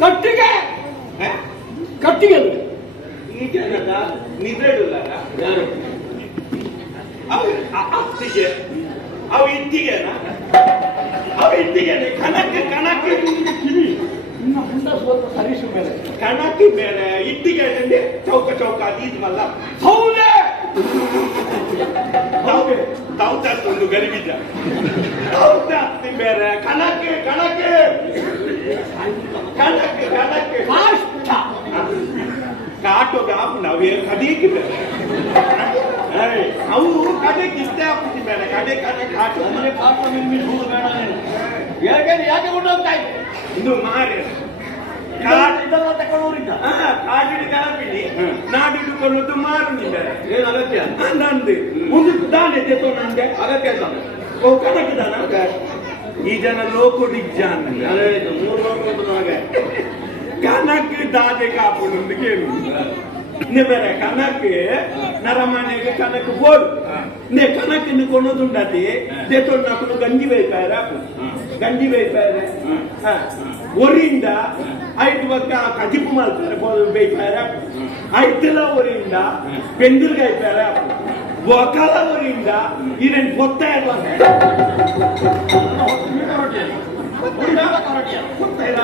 ಕಟ್ಟಿಗೆ? ಕಟ್ಟಿಗೆ ಅದು. ಈ ಜನದ ನಿದ್ರೆಡುಲ್ಲ ಯಾರು? ಅತ್ತಿಗೆ ಅವು ಇತ್ತಿಗೆನ ಅವು ಇತ್ತಿಗೆ ಕಣಕ್ಕೆ ಕಣಕ್ಕೆ. ಕಿವಿ ಇನ್ನು ಮುಂದೆ ಸ್ವಲ್ಪ ಸರಿಸು ಮೇಲೆ. ಕಣಕ್ಕೆ ಮೇಲೆ ಇಟ್ಟಿಗೆ ಚೌಕ ಚೌಕ ಅದೀದ್ಮಲ್ಲ ಮಲ್ಲ. ಹೌದೇ? ತಾವು ತಾವು ತಂದು ಗರಿಬಿಜ ತಾವು ಜಾಸ್ತಿ ಬೇರೆ ಆಪು ನಾವೇ ಕಡಿಯಕ್ಕೆ ಬೇರೆ ಏಯ್, ಅವು ಕಡೆಗೆ ಇಷ್ಟೇ ಆಗ್ಬಿಟ್ಟು ಬೇರೆ ಕಡೆ ಕಡೆ ಕಾಟು ಅಂದ್ರೆ ಕಾಷ್ಟ ನಿರ್ಮಿಸುವುದು ಬೇಡ ನೀನು ಯಾಕೆ ಯಾಕೆ ಕೊಂಡೋಗ್ತಾ ಇದ್ದೆ ಇದು ಮಾರಿ ಕಾಟ್ ಇದೆಲ್ಲ ತಗೊಂಡವ್ರಿದ್ದ ಕಾಡಿನ ಕಾಪಿಡಿ ಹ್ಮ್. ನಾಡಿಡುಕೊಳ್ಳೋದು ಮಾರುನಿದ್ದಾರೆ ಏನು ಅಗತ್ಯ ನಂದು ಒಂದು ದಾನೆ ತೆತ್ತೋ ನಂಗೆ ಅಗತ್ಯ ಅಂತ ಓ ಕಣಕ್ಕಿದಾನ ಈ ಜನ ಲೋಕುಡಿಜ್ಜಾನ ನಾನು ಹೇಳಿದ್ದು ಮೂರು ಲೋಕ ಉಂಟು ನನಗೆ ಕನಕ್ ದಾದೆ ಕಾಪುಡು ಅಂತ ಕೇಳು ನಿಮ್ಮರೆ ಕನಕ್ ನರಮನೆಗೆ ಕನಕ್ ಬೋಡು ನೆ ಕನಕ್ ಕೊನದುಂಡತಿ ದೇತೊಂಡು ನಾಕು ಗಂಜಿ ಬೈಪಾರ ಗಂಜಿ ಬೈಪಾರ ಒರಿಂದ ಐದು ಬಕ್ಕ ಕಜಿಪು ಮಾಡ್ತಾರೆ ಬೈಪಾರ ಐತಲ ಒರಿಂದ ಪೆಂದುಲ್ಗ ಐಪಾರ ಒಕಲ ಒರಿಂದ ಇರೆಂಟ್ ಗೊತ್ತ ಇಲ್ಲ ಗೊತ್ತ ಇಲ್ಲ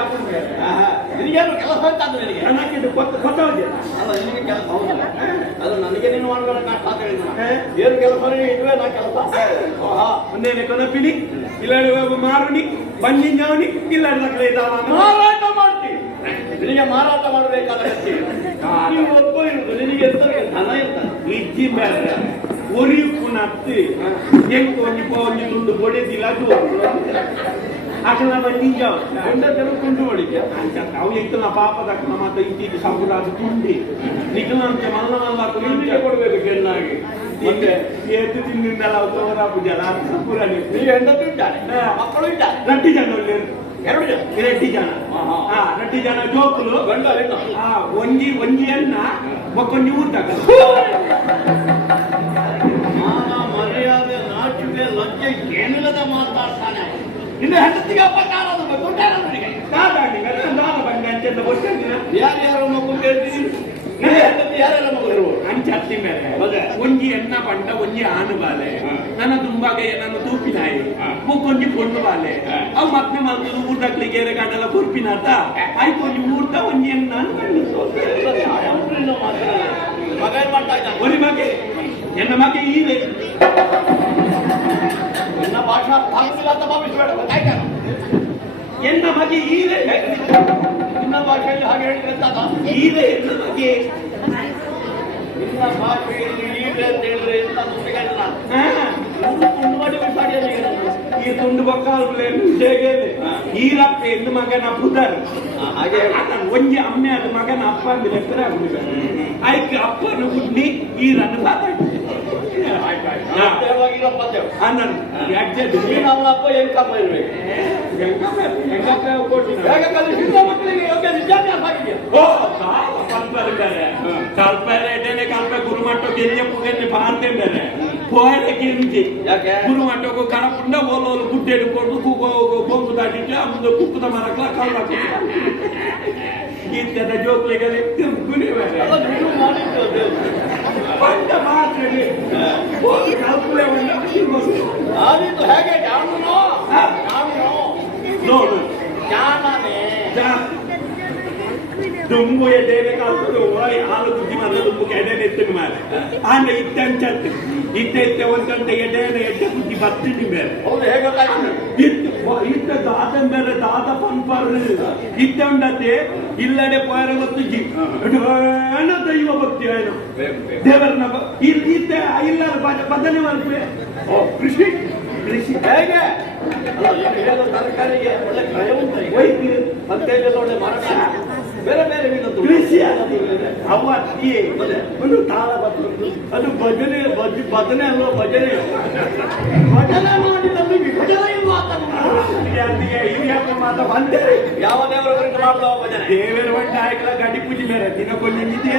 ನಿನಗೇನು ಕೆಲಸ ಅಂತ ಅದು ನಿನಗೆ. ಕನಕ್ ಗೊತ್ತ ಗೊತ್ತ ಅಲ್ಲ ನಿನಗೆ ಕೆಲಸ ಹೌದಲ್ಲ? ಅದು ನನಗೆ ನೀನು ಏನು ಕೆಲಸ ಇದುವೇ ನಾ ಕೆಲಸ? ಓಹಾ. ಒಂದೇನೆ ಕೊನಪಿನಿ ಇಲ್ಲ ಮಾರುನಿ ಬಂದಿಂಜವನಿ ಇಲ್ಲಾಡಿ ಮಾರಾಟ ಮಾಡ್ತಿ. ನಿನಗೆ ಮಾರಾಟ ಮಾಡಬೇಕಾದ ವ್ಯಕ್ತಿ. ನೀವು ಒಬ್ಬ ಇರುವುದು ನಿನಗೆ ಧನ ಇಲ್ಲ ಇಜ್ಜಿ ಮೇಲೆ ಹೆಂಗ್ ಒಂದು ಒಂದು ದುಡ್ಡು ಬಡಿದಿಲ್ಲ ಅದು. ಅಕಲ ಬಂದಿಂಜವ ಗಂಡ ತೆರಕೊಂಡು ಮಾಡಿದ್ಯಾ ಅವು ಎಂತನ ಪಾಪ ದಕ್ಕನ ಮಾತ ಇತ್ತೀಚೆ ಅದು ತುಂಬಿ ನಿಖಲಂತೆ ಮಲ್ಲ ಮಲ್ಲ ನಿನಗೆ ಕೊಡ್ಬೇಕು ಚೆನ್ನಾಗಿ. ಮತ್ತೆ ಎದ್ದು ತಿಂದಿಂದಲ್ಲ ತೋರ ಪೂಜಲ ಅದು ಸಂಪೂರ ನೀ ಹೆಂಡತಿ ಇದ್ದಾರೆ ಮಕ್ಕಳು ಇದ್ದಾರೆ ನಟ್ಟಿ ಜನ ಎರಡು ಜನ. ರೆಡ್ಡಿ ಜನ. ಹಾ ಹಾ. ರೆಡ್ಡಿ ಜನ ಜೋಕುಲು. ಗಂಡ ಹಾ ಒಂಜಿ ಒಂಜಿ ಒಂಜಿಯನ್ನ ಮಕ್ಕೊಂಜಿ ಊಟ ಮಾನ ಮರ್ಯಾದೆ ನಾಚಿಕೆ ಲಜ್ಜೆ ಏನಿಲ್ಲದ ಮಾತಾಡ್ತಾನೆ. ನಿನ್ನ ಹೆಂಡತಿಗೆ ಅಪಕಾರ ಅದು ಗೊತ್ತಾರ ನನಗೆ ಯಾರ್ಯಾರ ಮಗು ಹೇಳ್ತೀನಿ? ನಿನ್ನ ಹೆಂಡತಿ ಯಾರ್ಯಾರ ಮಗು ಇರುವರು ಅಂಚತ್ತಿ ಮೇಲೆ? ಒಂಜಿ ಎನ್ನ ಪಂಡ ಒಂಜಿ ಆನು ಬಾಲೆ. ನನ್ನ ದುಂಬಾಗೆ ನನ್ನ ತೂಪಿನಾಯಿ. ಮುಕ್ಕೊಂಜಿ ಪೊಣ್ಣು ಬಾಲೆ. ಅವ್ ಮತ್ತೆ ಮಲ್ತದು ಊಟಕ್ಲಿಗೆ ಏರೆ ಗಂಡಲ ಕುರ್ಪಿನಾತ ಆಯ್ತು ಒಂಜಿ ಊಟ ಒಂಜಿ ಎನ್ನ ಮಗ ಮಾಡ್ತಾ ಮಗೆ ಎನ್ನ ಮಗ ನಿನ್ನ ಭಾಷಾ ಆಗುದಿಲ್ಲ ಅಂತ ಭಾವಿಸಬೇಡ ಗೊತ್ತಾಯ್ತಾ ಎನ್ನ ಬಗ್ಗೆ ನಿನ್ನ ಭಾಷೆಯಲ್ಲಿ ಹಾಗೆ ಹೇಳಿದ್ರೆ? ಈದೆ ಎನ್ನ ಬಗ್ಗೆ ನಿನ್ನ ಭಾಷೆಯಲ್ಲಿ ಈದ್ರೆ ಅಂತ ಹೇಳಿದ್ರೆ ಎಂತ. ಒಂದು ತುಂಡು ಮಾಡಿ ಈ ತುಂಡು ಹೇಗೆ ಹಾ. ಈರಪ್ಪ ಎಂದ ಮಗನ ಪುದರ್ ಹಾಗೆ ಹೇಳು. ಅದ ಒಂಜಿ ಅಮ್ಮೆ ಅದು ಮಗನ ಅಪ್ಪ ಅಂದ್ರೆ ಲೆಕ್ಕರ ಆಯ್ಕೆ ಅಪ್ಪನ ಹುಟ್ಟಿ ಈರನ್ನು. ನಾನು ಆನಂದ್ ಅಜ್ಜದ್ದು ನೀನು ಅವನ ಅಪ್ಪ ಹೆಂಗಪ್ಪ ಇರ್ಬೇಕು ಹೆಂಗಪ್ಪ ಕೊಟ್ಟಿದ್ದ ಹೇಗೆ ಕಲಿಸಿದ ಮಕ್ಕಳಿಗೆ ಯೋಗ್ಯ ವಿದ್ಯಾಭ್ಯಾಸ ಆಗಿದೆ ಕಲ್ಪರಿದ್ದಾರೆ ಕಲ್ಪರೇಟನೆ ಕಲ್ಪ ಗುರುಮಟ್ಟಕ್ಕೆ ಎಲ್ಲಿ ಪುಗೆಲ್ಲಿ ಬಾರ್ತಿದ್ದಾರೆ ಪೋಯೆ ಗಿಂಜಿ ಯಾಕೆ ಗುರುಮಟ್ಟಕ್ಕೂ ಕಣಪುಂಡ ಓಲೋಲು ಗುಡ್ಡೆ ಹಿಡ್ಕೊಂಡು ಕೊಂಬು ದಾಟಿಟ್ಟು ಮುಂದೆ ಕುಕ್ಕದ ಅದು ಹೇಗೆ ಜಾಣನು ಜಾಣನು ನೋಡು ಜಾಣನೆ ದುಂಬುಯ ದೇವಕಾಲದಲ್ಲಿ ಹಾಲು ಬುದ್ಧಿ ಮಾಡಿದ ದುಂಬು ಕೆಡನೆ ಎತ್ತಿನ ಮೇಲೆ ಆಮೇಲೆ ಇತ್ತಂಚ ಇತ್ತಂಚತ್ತು ಇತ್ತ ಗಂಟೆ ಎಡೆ ಎಡೆನೆ ಎಡ್ಡೆ ಬುದ್ಧಿ ಬರ್ತೀನಿ ಮೇಲೆ. ಹೌದು ಇತ್ತ ದಾದ ಮೇಲೆ ದಾದ ಪಂಪರು ಇತ್ತ ಉಂಡತೆ ಇಲ್ಲಡೆ ಪೋಯರ ಗೊತ್ತು ಜಿ. ದೈವ ಭಕ್ತಿ ಏನು? ದೇವರನ್ನ ಇತ್ತ ಇಲ್ಲ ಬದಲಿ ಬದನೆ ಮಲ್ಪೆ ಓ ಕೃಷಿ ಕೃಷಿ. ಹೇಗೆ? ತರಕಾರಿಗೆ ಒಳ್ಳೆ ಕ್ರಯ ಉಂಟು ಸಂತೆಯಲ್ಲಿ ಒಳ್ಳೆ ಮಾರಾಟ? ಕೃಷಿ ಅವ ಒಂದು ತಾಳ ಬರ್ತದೆ ಅದು ಭಜನೆ, ಭಜ, ಭಜನೆ ಅಲ್ಲ ಭಜನೆ? ಭಜನೆ ಮಾಡಿದಲ್ಲಿ ವಿಭಜನೆ ಬಂದರೆ ಯಾವ ದೇವರ ಭಜನೆ. ದೇವರ ಆಯ್ಕಲ ಗಡಿ ಪೂಜೆ ಮೇರೆ ದಿನ ನಿಧಿ